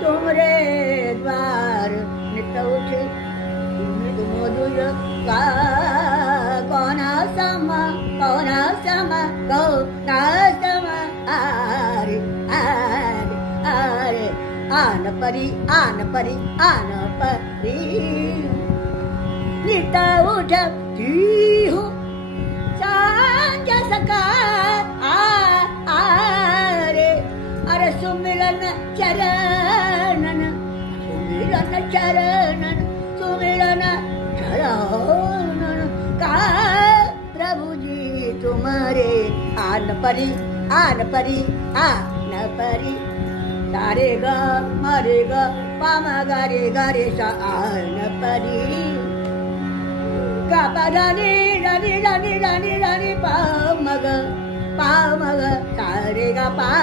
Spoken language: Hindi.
तुमरे द्वार नित उठे मधुर कौना समा आरे आरे आरे आन परी नित उठती हूँ सांझ सकार आरे अरे सुमिरन चरणन का प्रभु जी तुम्हारे आन परी तारे ग मरे ग पाम गारे गारे सा आन परी गा रानी रानी रानी रानी रानी पाम ग तारे गा पा